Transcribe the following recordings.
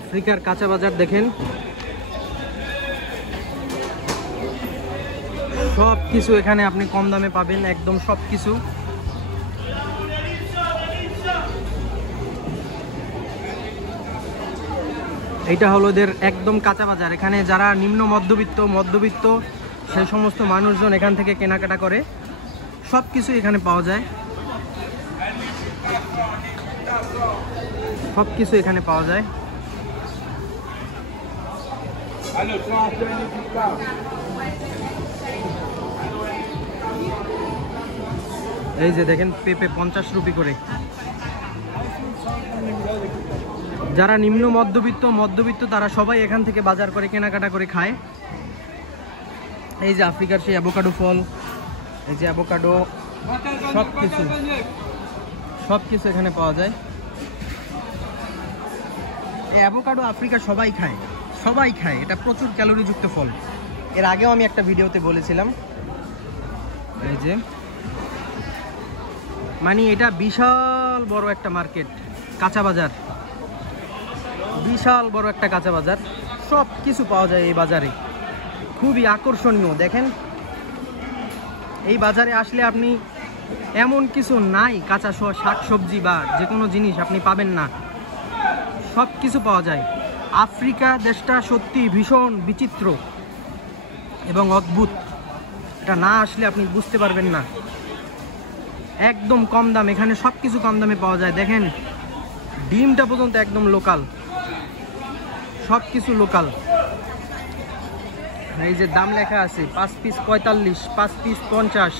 আফ্রিকার কাঁচা বাজার দেখেন, সব কিছু এখানে আপনি কম দামে পাবেন, একদম সব কিছু। এইটা হলো এদের একদম কাঁচা বাজার। এখানে যারা নিম্ন মধ্যবিত্ত সেই সমস্ত মানুষজন এখান থেকে কেনাকাটা করে, সব কিছু এখানে পাওয়া যায়, সব কিছু এখানে পাওয়া যায়। এই যে দেখেন পেঁপে 50 রুপি করে। যারা নিম্ন মধ্যবিত্ত তারা সবাই এখান থেকে বাজার করে কেনাকাটা করে খায়। এই যে আফ্রিকার সেই অ্যাভোকাডো ফল, এই যে অ্যাভোকাডো, সব কিছু এখানে পাওয়া যায়। এই অ্যাভোকাডো আফ্রিকা সবাই খায়, এটা প্রচুর ক্যালোরিযুক্ত ফল। এর আগেও আমি একটা ভিডিওতে বলেছিলাম। এই যে মানে এটা বিশাল বড় একটা মার্কেট, কাঁচা বাজার, বিশাল বড় একটা কাঁচা বাজার। সব কিছু পাওয়া যায় এই বাজারে, খুবই আকর্ষণীয়। দেখেন এই বাজারে আসলে আপনি এমন কিছু নাই, কাঁচা শাকসবজি বা যে কোনো জিনিস আপনি পাবেন না, সব কিছু পাওয়া যায়। আফ্রিকা দেশটা সত্যি ভীষণ বিচিত্র এবং অদ্ভুত, এটা না আসলে আপনি বুঝতে পারবেন না। একদম কম দাম, এখানে সব কিছু কম দামে পাওয়া যায়। দেখেন ডিমটা পর্যন্ত একদম লোকাল, সব কিছু লোকাল। এই যে দাম লেখা আছে 5 পিস 45, 5 পিস 50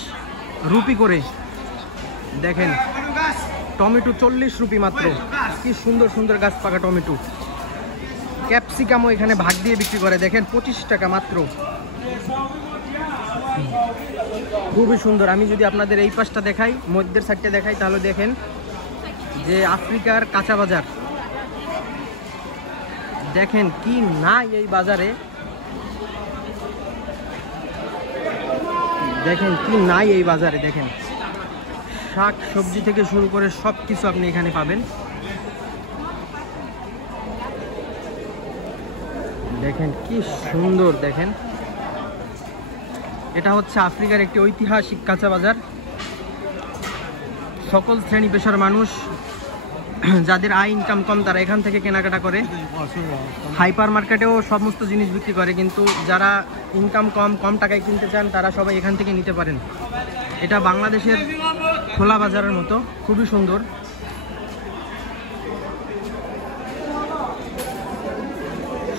রুপি করে। দেখেন টমেটো 40 রুপি মাত্র, কি সুন্দর সুন্দর গাছ পাকা টমেটো। ক্যাপসিকামও এখানে ভাগ দিয়ে বিক্রি করে, দেখেন 25 টাকা মাত্র, খুবই সুন্দর। আমি যদি আপনাদের এই পাশটা দেখাই, মধ্যের সাইডটা দেখাই, তাহলে দেখেন যে আফ্রিকার কাঁচা বাজার। দেখেন কি নাই এই বাজারে, দেখেন কি নাই এই বাজারে। দেখেন শাক সবজি থেকে শুরু করে সব কিছু আপনি এখানে পাবেন। দেখেন কি সুন্দর। দেখেন এটা হচ্ছে আফ্রিকার একটি ঐতিহাসিক কাঁচা বাজার। সকল শ্রেণী পেশার মানুষ, যাদের আয় ইনকাম কম, তারা এখান থেকে কেনাকাটা করে। হাইপার মার্কেটেও সমস্ত জিনিস বিক্রি করে, কিন্তু যারা ইনকাম কম টাকায় কিনতে চান তারা সবাই এখান থেকে নিতে পারেন। এটা বাংলাদেশের খোলা বাজারের মতো, খুবই সুন্দর।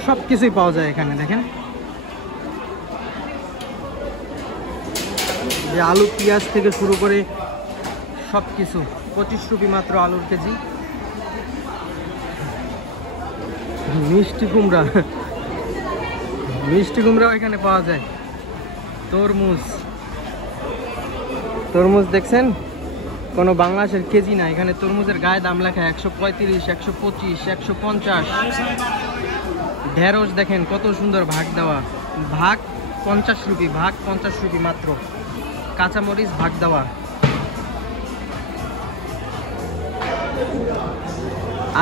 সব কিছুই পাওয়া যায় এখানে। দেখেন যে আলু পেঁয়াজ থেকে শুরু করে সব কিছু 25 রুপি মাত্র আলুর কেজি। মিষ্টি কুমড়াও এখানে পাওয়া যায়। তরমুজ দেখছেন, কোনো বাংলাদেশের কেজি না, এখানে তরমুজের গায়ে দাম লেখা 135, 125, 150। ঢেঁড়স দেখেন কত সুন্দর ভাগ দেওয়া, ভাগ 50 রুপি, ভাগ 50 রুপি মাত্র। কাঁচামরিচ ভাগ দেওয়া।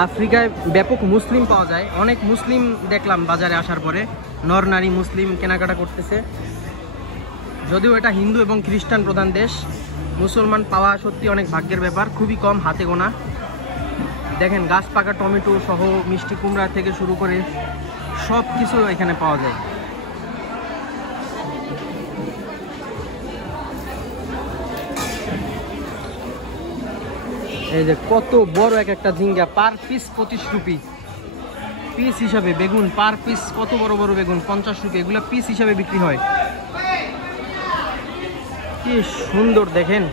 আফ্রিকায় ব্যাপক মুসলিম পাওয়া যায়, অনেক মুসলিম দেখলাম বাজারে আসার পরে, নর নারী মুসলিম কেনাকাটা করতেছে। যদিও এটা হিন্দু এবং খ্রিস্টান প্রধান দেশ, মুসলমান পাওয়া সত্যি অনেক ভাগ্যের ব্যাপার, খুবই কম, হাতে গোনা। দেখেন গাছ পাকা টমেটো সহ মিষ্টি কুমড়া থেকে শুরু করে সব কিছু এখানে পাওয়া যায়। এই যে কত বড় একটা ঝিঙ্গা, পার পিস 25 রুপি পিস হিসাবে। বেগুন পার পিস, কত বড় বড় বেগুন 50 রুপি, এগুলো পিস হিসাবে বিক্রি হয়। কি সুন্দর দেখেন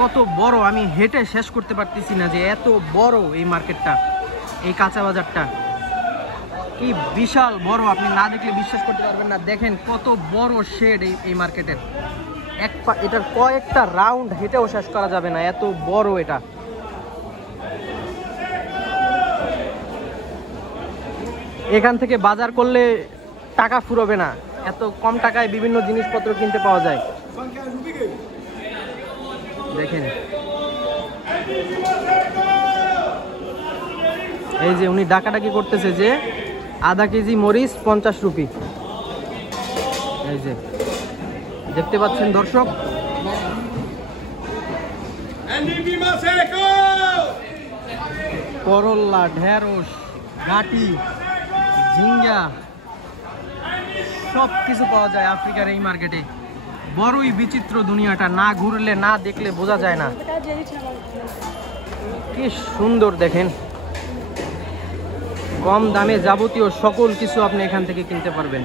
কত বড়, আমি হেঁটে শেষ করতে পারতেছি না যে এত বড় এই মার্কেটটা, এই কাঁচা বাজারটা কি বিশাল বড়, আপনি না দেখলে বিশ্বাস করতে পারবেন না। দেখেন কত বড় শেড এই মার্কেটের, এটার কয়েকটা রাউন্ড হেঁটেও শেষ করা যাবে না, এত বড় এটা। এখান থেকে বাজার করলে টাকা ফুরোবে না, এত কম টাকায় বিভিন্ন জিনিসপত্র কিনতে পাওয়া যায়। দেখেন এই যে উনি ডাকাডাকি করতেছে যে আধা কেজি মরিচ 50 রুপি। এই যে দেখতে পাচ্ছেন দর্শক, করল্লা, ঢেঁড়স, ঘাটি, ঝিঙ্গা সব কিছু পাওয়া যায় আফ্রিকার এই মার্কেটে। বড়ই বিচিত্র দুনিয়াটা, না ঘুরলে না দেখলে বোঝা যায় না। কি সুন্দর দেখেন, কম দামে যাবতীয় সকল কিছু আপনি এখান থেকে কিনতে পারবেন।